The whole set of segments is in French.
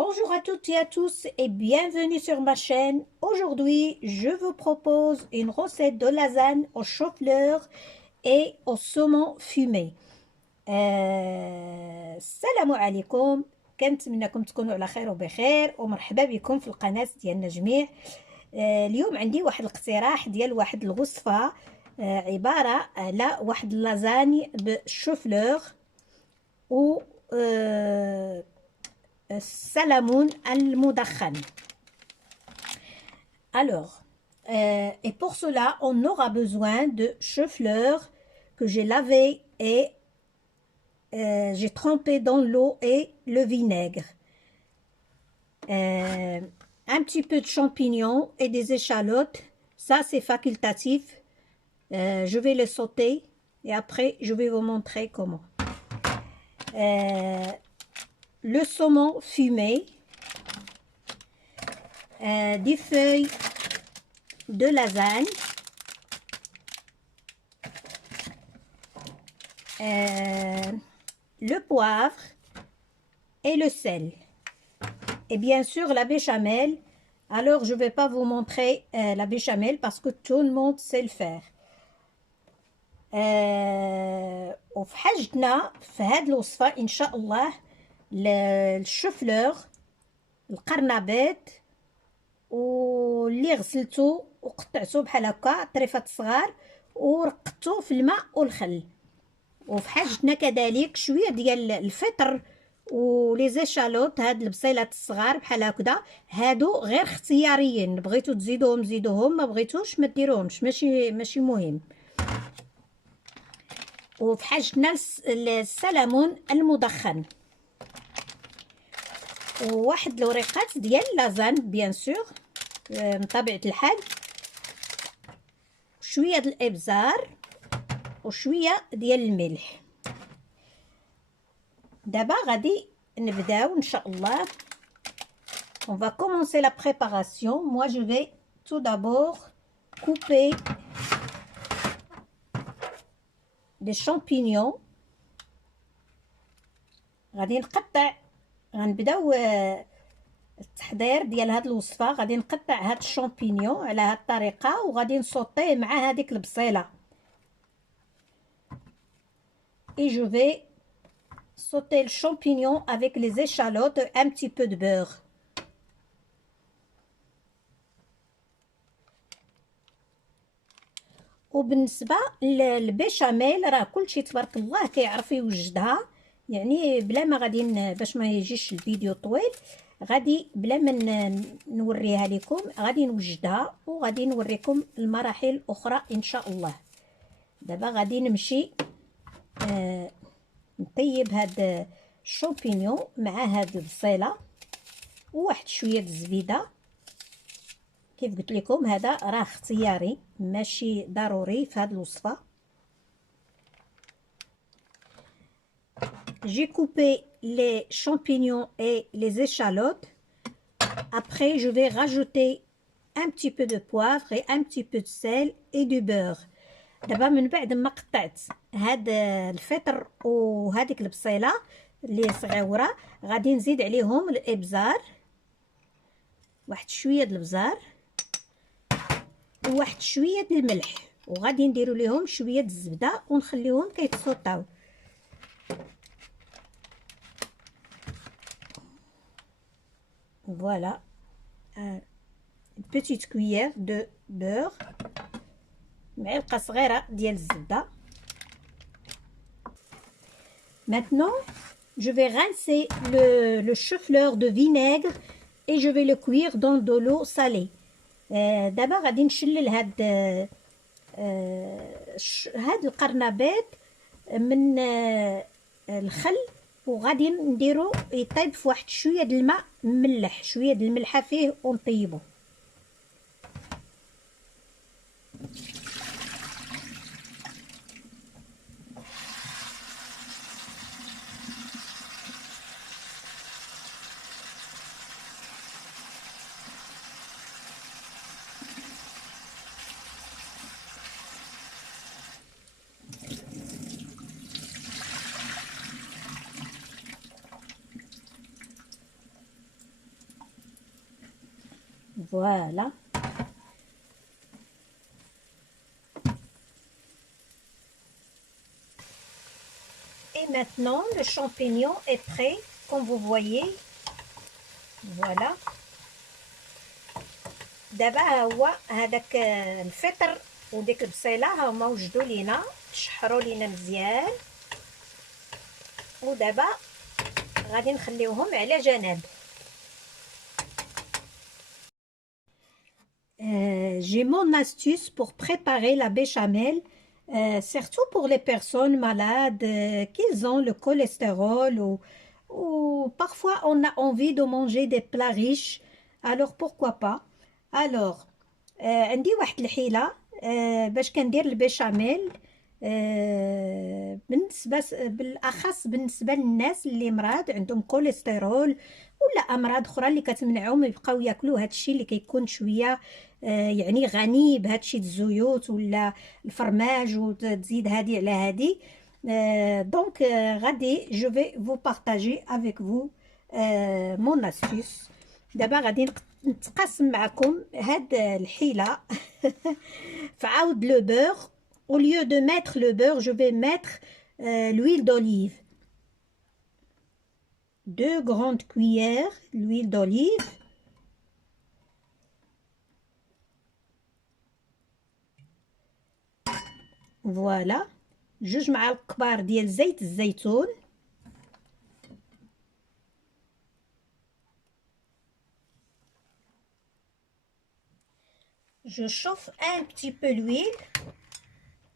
Bonjour à toutes et à tous et bienvenue sur ma chaîne. Aujourd'hui, je vous propose une recette de lasagne au chou-fleur et au saumon fumé. السلام عليكم، كنتمنىكم تكونوا على خير وبخير ومرحبا بكم في القناة ديالنا جميع. اليوم عندي واحد الاقتراح ديال واحد الوصفة عبارة على واحد اللازاني بالشوفلور و السلمون المدخن. Alors, et pour cela, on aura besoin de chou-fleur que j'ai lavé et j'ai trempé dans l'eau et le vinaigre. Un petit peu de champignons et des échalotes. Ça, c'est facultatif. Je vais les sauter et après, je vais vous montrer comment. Le saumon fumé, des feuilles de lasagne, le poivre et le sel. Et bien sûr la béchamel. Alors je ne vais pas vous montrer la béchamel parce que tout le monde sait le faire. وفي حاجتنا في هذه الوصفة إن شاء الله الشوفلور، القرنبيط واللي غسلته وقطعته بحال هكا طريفات صغار ورقدته في الماء والخل. وفي حاجتنا كذلك شويه ديال الفطر ولي زيشالوط، هاد البصيلات الصغار بحال هكذا، هادو غير اختياريين، بغيتو تزيدوهم زيدوهم، ما بغيتوش ما ديروهمش، ماشي مهم. وفي حاجتنا السلمون المدخن وواحد الوريقات ديال لازان بيان سور من طبيعة الحال، شويه د الابزار وشويه ديال الملح. دابا غادي نبداو ان شاء الله. On va commencer la préparation. Moi je vais tout d'abord couper des champignons. غادي نقطع، غنبداو التحضير ديال هاد الوصفه. غادي نقطع هاد الشامبينيون على هاد الطريقه وغادي نصوطيه مع هذيك البصيله. Et je vais sauter le champignon avec les échalotes et un petit peu de beurre. وبالنسبه للبيشاميل راه كلشي تبارك الله كيعرف يوجدها، يعني بلا ما غادي باش ما يجيش الفيديو طويل، غادي بلا ما نوريها لكم غادي نوجدها وغادي نوريكم المراحل الاخرى ان شاء الله. دابا غادي نمشي نطيب هاد الشامبينيون مع هاد البصيله وواحد شويه د الزبيده. كيف قلت لكم هذا راه اختياري ماشي ضروري في هاد الوصفه. J'ai coupé les champignons et les échalotes. Après, je vais rajouter un petit peu de poivre et un petit peu de sel et du beurre. دابا من بعد ما قطعت هاد الفطر وهذيك البصيله اللي صغيره، غادي نزيد عليهم الابزار، واحد شويه د البزار وواحد شويه د الملح، وغادي نديروا ليهم شويه د الزبده ونخليهم كيتصوطاو. Voilà, une petite cuillère de beurre, معلقه صغيره ديال الزبده. Maintenant, je vais rincer le chou-fleur de vinaigre et je vais le cuire dans de l'eau salée. دابا غادي نشلل هاد القرنبيط من الخل وغادي نديرو يطيب في واحد شويه د الماء مملح، شويه د الملحه فيه ونطيبو. Voilà. Et maintenant, le champignon est prêt, comme vous voyez. Voilà. دابا ها هو هذاك الفطر وديك البصيله ها هما وجدوا لينا تشحروا لينا مزيان ودابا غادي نخليوهم على جنب. J'ai mon astuce pour préparer la béchamel, surtout pour les personnes malades qui ont le cholestérol ou parfois on a envie de manger des plats riches, alors pourquoi pas. Alors عندي واحد الحيلة باش كندير البيشاميل بالنسبة بالأخص بالنسبة للناس اللي مرض عندهم كوليسترول ولا أمراض أخرى اللي كتمنعهم يبقاو ياكلوا هادشي اللي كيكون شوية يعني غني بهادشي الزيوت ولا الفرماج وتزيد هادي على هادي. دونك غادي جو في فو بارطاجي افيك فو مون استيس. دابا غادي نتقاسم معكم هاد الحيلة. فعاود لو بور au lieu de mettre le beurre je vais mettre l'huile d'olive, 2 grandes cuillères l'huile d'olive. Voilà. 2 معالق كبار ديال زيت الزيتون. Je chauffe un petit peu l'huile.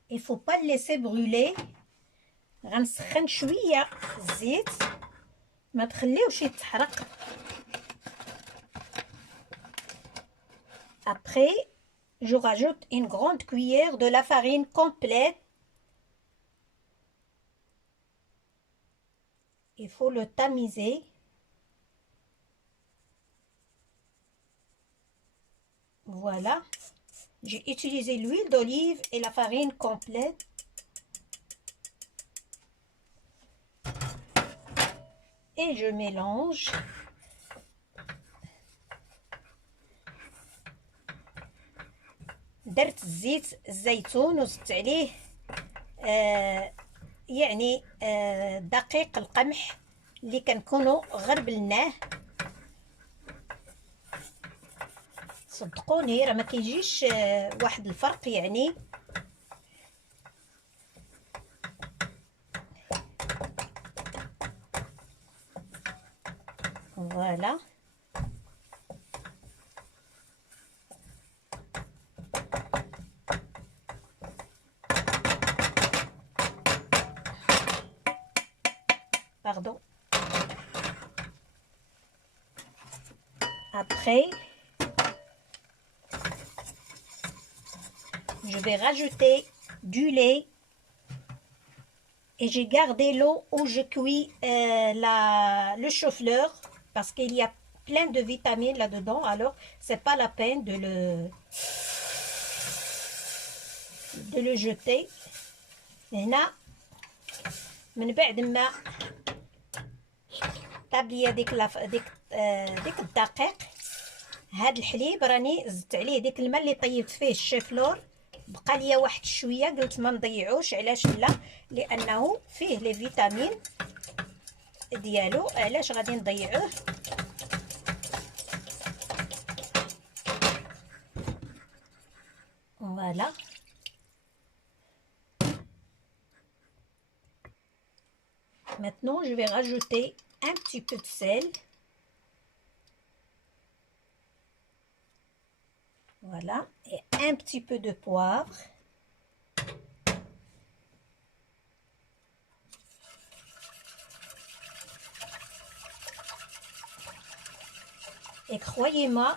Il faut pas le laisser brûler. غنسخن شوية الزيت ما تخليوش يتحرق. Après, je rajoute une grande cuillère de la farine complète. Il faut le tamiser. Voilà. J'ai utilisé l'huile d'olive et la farine complète. Et je mélange. درت زيت الزيتون وزدت عليه يعني دقيق القمح اللي كنكونوا غربلناه. صدقوني راه ما كيجيش واحد الفرق يعني. فوالا. Pardon. Après, je vais rajouter du lait et j'ai gardé l'eau où je cuis le chou-fleur parce qu'il y a plein de vitamines là-dedans, alors c'est pas la peine de le jeter. هنا من بعد ما طاب ليا ديك الدقيق هاد الحليب راني زدت عليه ديك الماء اللي طيبت فيه الشيفلور. بقى ليا واحد شويه قلت ما نضيعوش. علاش لا؟ لانه فيه لي فيتامين ديالو. علاش غادي نضيعوه؟ فوالا. Maintenant, je vais rajouter un petit peu de sel. Voilà. Et un petit peu de poivre. Et croyez-moi,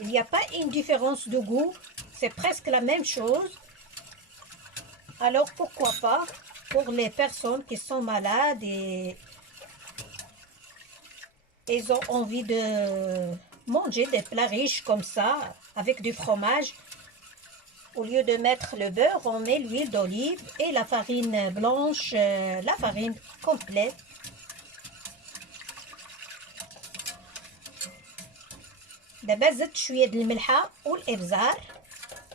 il n'y a pas une différence de goût. C'est presque la même chose. Alors, pourquoi pas pour les personnes qui sont malades et ils ont envie de manger des plats riches comme ça, avec du fromage. Au lieu de mettre le beurre, on met l'huile d'olive et la farine blanche, la farine complète. دابا زدت شويه د الملحه والابزار،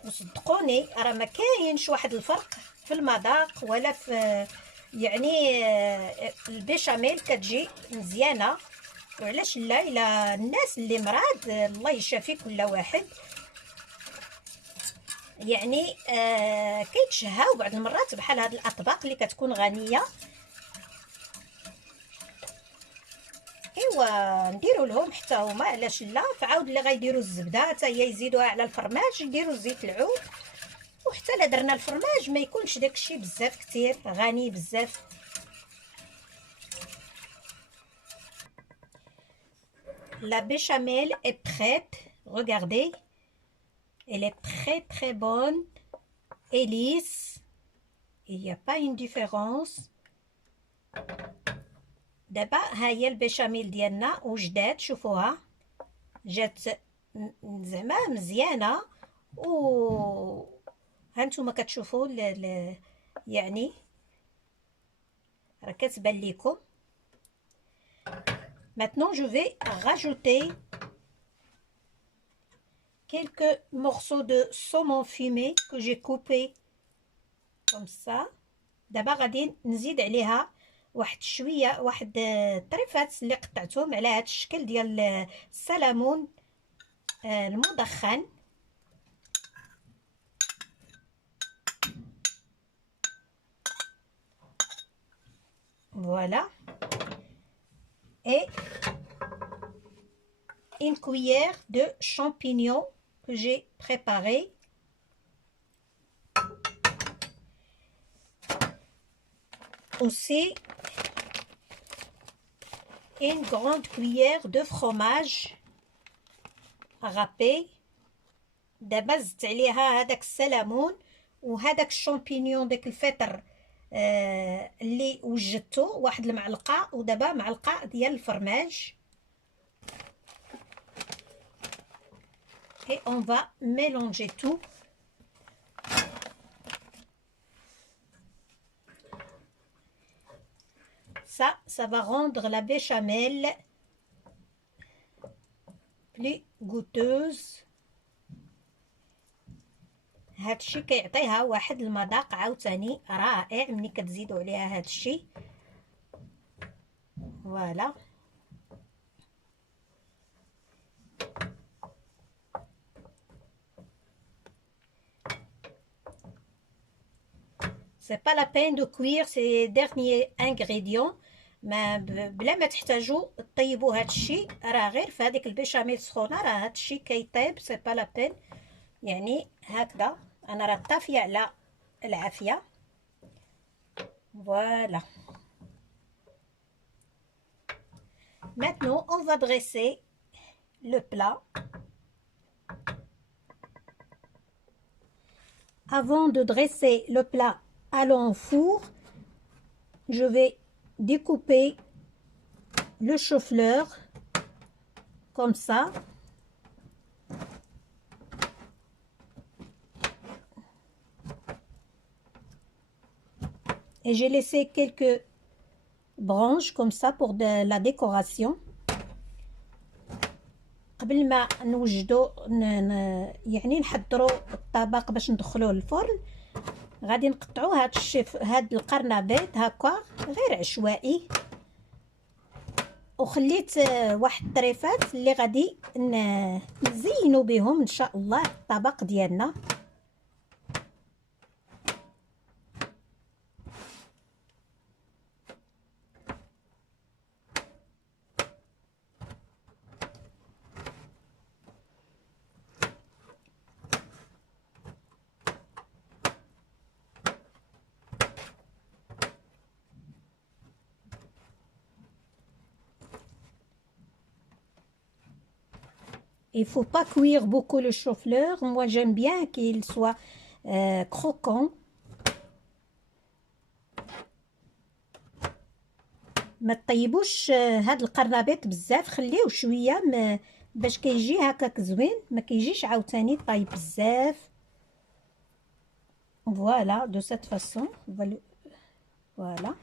وصدقوني راه ما كاينش واحد الفرق في المذاق ولا في يعني البيشاميل كتجي مزيانه. وعلاش لا، الا الناس اللي مراد الله يشافي كل واحد يعني كيتشهاو بعض المرات بحال هاد الاطباق اللي كتكون غنيه. ايوا نديروا لهم حتى هما، علاش لا. فعاود اللي غيديروا الزبده حتى هي يزيدوها على الفرماج، يديروا زيت العود. وحتى لا درنا الفرماج ما يكونش داكشي بزاف كتير غني بزاف. La béchamel est prête. Regardez, elle est très bonne et lisse. Il n'y a pas une différence. دابا ها هي البيشاميل ديالنا وجدات، شوفوها جات زعما مزيانه. و هانتوما كتشوفوا يعني راه كتبان لكم. Maintenant je vais rajouter quelques morceaux de saumon fumé que j'ai coupé comme ça. دابا غادي نزيد عليها واحد شويه، واحد طريفات اللي قطعتهم على هذا الشكل ديال السلمون المدخن. Voilà. Et une cuillère de champignons que j'ai préparé. Aussi une grande cuillère de fromage râpé. دابا زدت عليها هذاك السلمون وهذاك الشامبينيون داك الفطر اللي وجدته، واحد المعلقه. ودابا معلقه ديال الفرماج. Et on va mélanger tout. Ça va rendre la béchamel plus goûteuse. هادشي كيعطيها واحد المذاق عاوتاني رائع ملي كتزيدوا عليها هادشي. فوالا. C'est pas la peine de cuire ces derniers ingrédients. ما بلا ما تحتاجوا طيبوا هادشي، راه غير في هذيك البيشاميل سخونه راه هادشي كيطيب. سي با لا بين يعني هكذا. انا راه طافيه على العافيه. Voilà. Maintenant on va dresser le plat. Avant de dresser le plat, allons au four. Je vais découper le chou-fleur comme ça. Et j'ai laissé quelques branches comme ça pour de la décoration. قبل ما نوجدوا يعني نحضروا الطبق باش ندخلوه للفرن، غادي نقطعوا هاد القرنبيط هكا غير عشوائي. وخليت واحد الطريفات اللي غادي نزينوا بهم ان شاء الله الطبق ديالنا. Il faut pas cuire beaucoup le chou-fleur. Moi, j'aime bien qu'il soit croquant. ما تطيبوش هاد القرنبيط بزاف، خليوه شويه باش كيجي هكاك زوين، ما كيجيش عاوتاني طايب بزاف. Voilà, de cette façon. Voilà.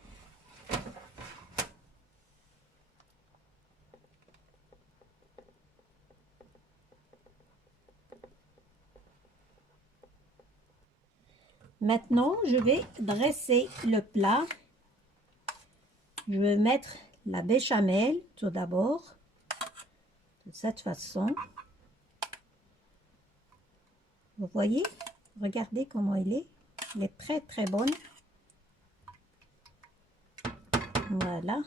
Maintenant, je vais dresser le plat. Je vais mettre la béchamel tout d'abord, de cette façon. Vous voyez? Regardez comment il est. Il est très très bon. Voilà.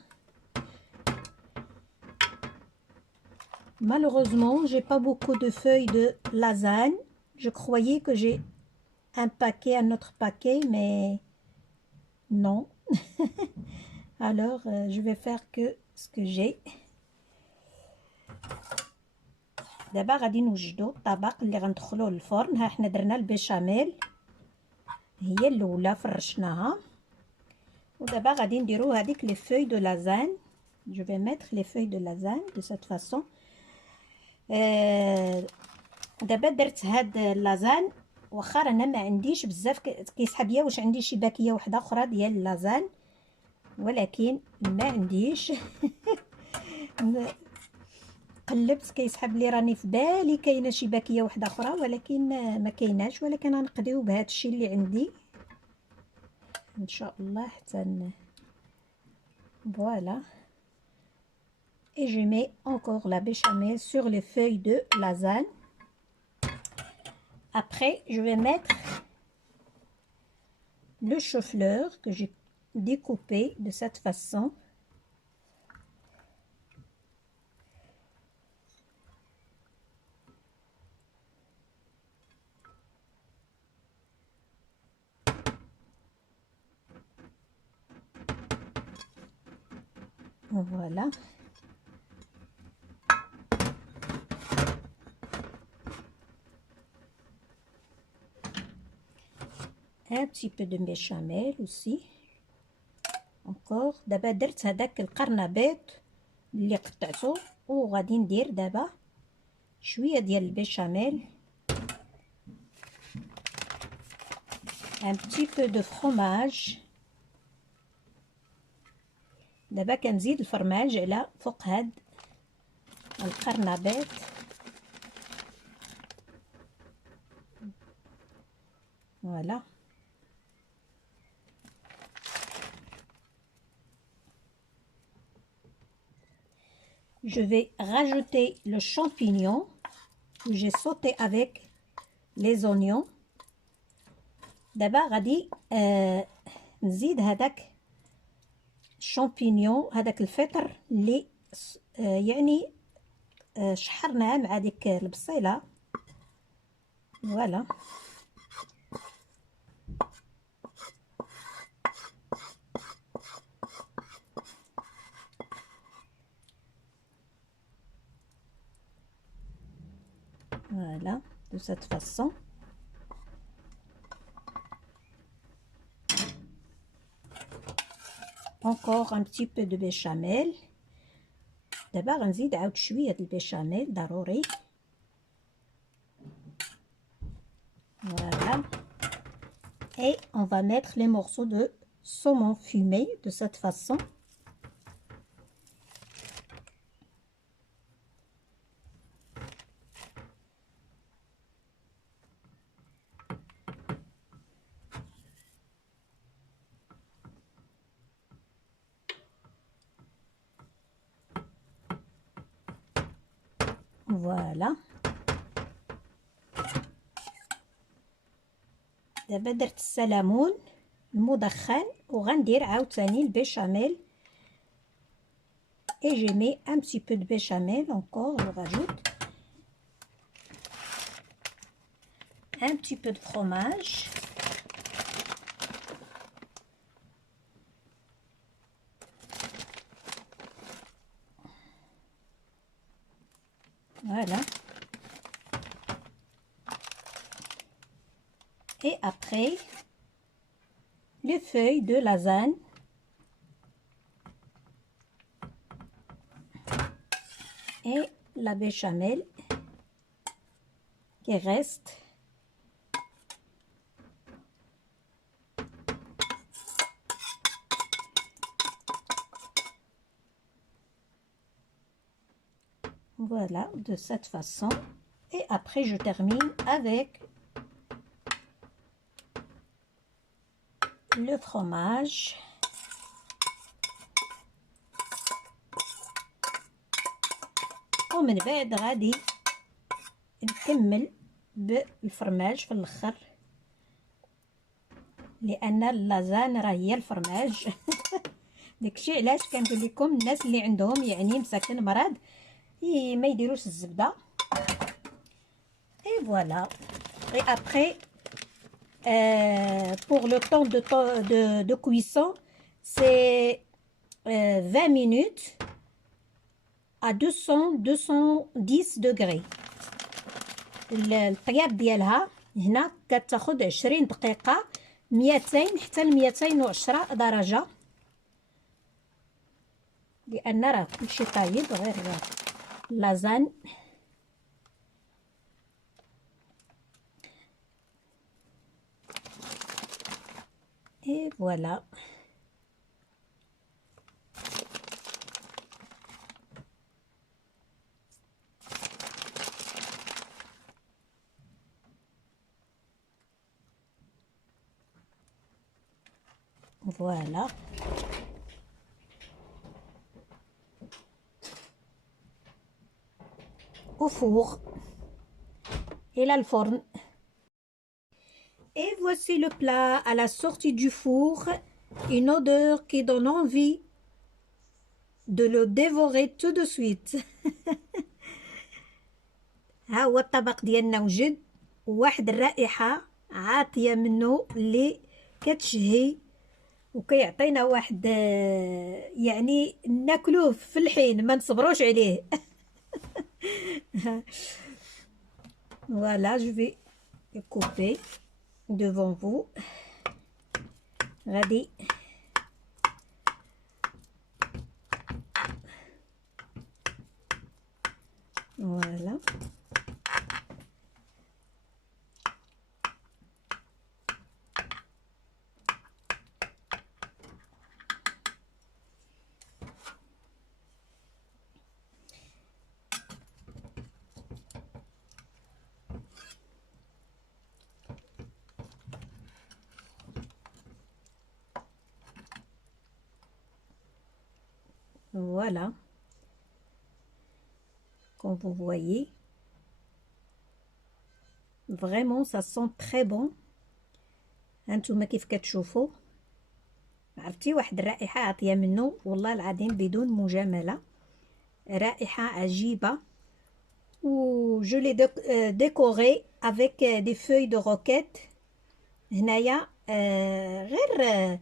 Malheureusement, j'ai pas beaucoup de feuilles de lasagne. Je croyais que j'ai un autre paquet, mais non. Alors, je vais faire que ce que j'ai. دابا غادي نوجدو الطبق اللي غندخلوه للفرن. ها حنا درنا البيشاميل هي الاولى فرشناها، ودابا غادي نديرو هذيك لي فeuilles de lasagne. Je vais mettre les feuilles de lasagne de cette façon. دابا درت هاد اللازان، واخا انا ما عنديش بزاف كيسحب ليا واش عندي شي باكيه واحده اخرى ديال اللازان، ولكن ما عنديش. قلبت كيسحب لي، راني في بالي كاينه شي باكيه واحده اخرى ولكن ما كايناش، ولكن غنقضيو بهذا الشيء اللي عندي ان شاء الله حتى voilà. Et je mets encore la béchamel sur les feuilles de lasagne. Après, je vais mettre le chou-fleur que j'ai découpé de cette façon. Voilà. Un petit peu de béchamel aussi. Encore. دابا درت هذاك القرنبيط اللي قطعته، وغادي ندير دابا شويه ديال البيشاميل. Un petit peu de fromage. دابا كنزيد الفرماج على فوق هاد القرنبيط. Voilà. Je vais rajouter le champignon que j'ai sauté avec les oignons. دابا غادي نزيد هذاك الشامبينيون، هذاك الفطر اللي يعني شحرناه مع ديك البصيله. فوالا. Voilà, de cette façon. Encore un petit peu de béchamel. دابا غنزيد عاود شويه د البيشاميل ضروري. Voilà. Et on va mettre les morceaux de saumon fumé de cette façon. Voilà. دابا درت السلمون المدخن وغندير عاوتاني البيشاميل. Et je mets un petit peu de béchamel encore, je rajoute un petit peu de fromage. Voilà. Et après, les feuilles de lasagne. Et la béchamel qui reste. Voilà, de cette façon. Et après, je termine avec le fromage. ومن بعد غادي نكمل بالفرماج في الاخر، لان اللازان راه هي الفرماج. داكشي علاش كنقول لكم الناس اللي عندهم يعني مساكن مرض ما يديروش الزبده. اي فوالا. اي ابري pour le temps de cuisson c'est 20 minutes à 210 degrés. الطياب ديالها هنا كتاخد 20 دقيقة، 200 حتى ل 210 درجة، لأن راه كلشي طايب غير اللازان. اي فوالا. Voilà. Au four et là le fourne. Et voici le plat à la sortie du four, une odeur qui donne envie de le dévorer tout de suite. ها هو الطبق ديالنا وجد، واحد الرائحة عاطية منه اللي كتشهي وكيعطينا واحد يعني ناكلوه في الحين ما نصبروش عليه. Voilà, je vais couper devant vous. غادي voilà. Voilà, comme vous voyez, vraiment ça sent très bon. هانتوما كيف كتشوفوا، عرفتي واحد الرائحة عاطية منه والله العظيم بدون مجاملة، رائحة عجيبة. و je l'ai décoré avec des feuilles de roquette. هنايا غير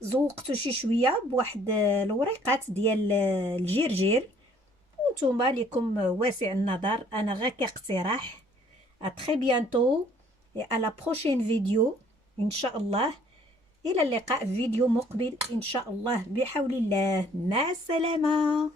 زوقته شي شويه بواحد الوريقات ديال الجرجير، وانتم لكم واسع النظر، انا غير كاقتراح. ا تري بيانتو et à la prochaine vidéo ان شاء الله. الى اللقاء في فيديو مقبل ان شاء الله بحول الله. مع السلامه.